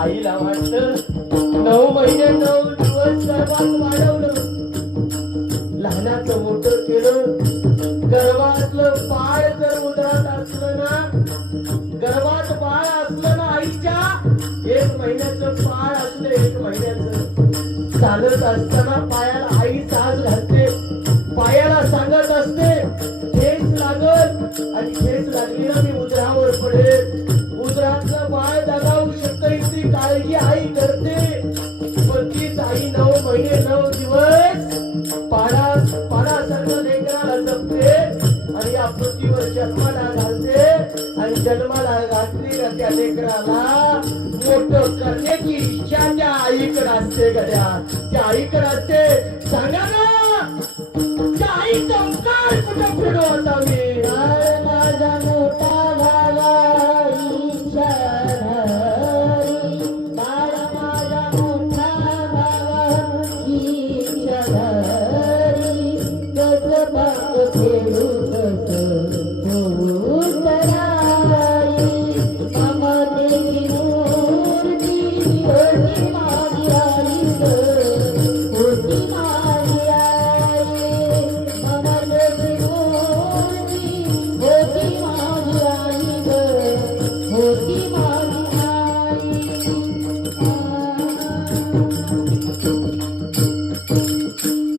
आईला वाटत 9 महिने 9 दिवस गर्भात वाढवलं, लहानाचं मोठं केलं. गर्भातलं बाळ जर उदरात असलं ना, गर्भात बाळ असलं ना आईच्या, 1 महिन्याचं बाळ असलं, 1 महिन्याचं, चालत असताना पायाला आई साज घालते, पायाला सांगत असते ठेच लागल आणि ठेच लागली ना मी उदरावर पडेल. उदरातलं बाळ दगावू शकतं इतकी काळजी आई करते. पण तीच आई 9 महिने 9 दिवस पाडासारखं लेकराला जपते आणि या पृथ्वीवर जन्माला घालते. आणि जन्माला घातलेल्या त्या लेकराला मोठं करण्याची इच्छा त्या आईकडे असते. गड्या त्या आईकडे असते. सांगा ना त्या आईचा उपकार कुठं फेडू आता मी. माझा मोठा झाला ईशा धरी, बाळ माझा मोठा झाला ईशा धरी, कसं बाप फेडू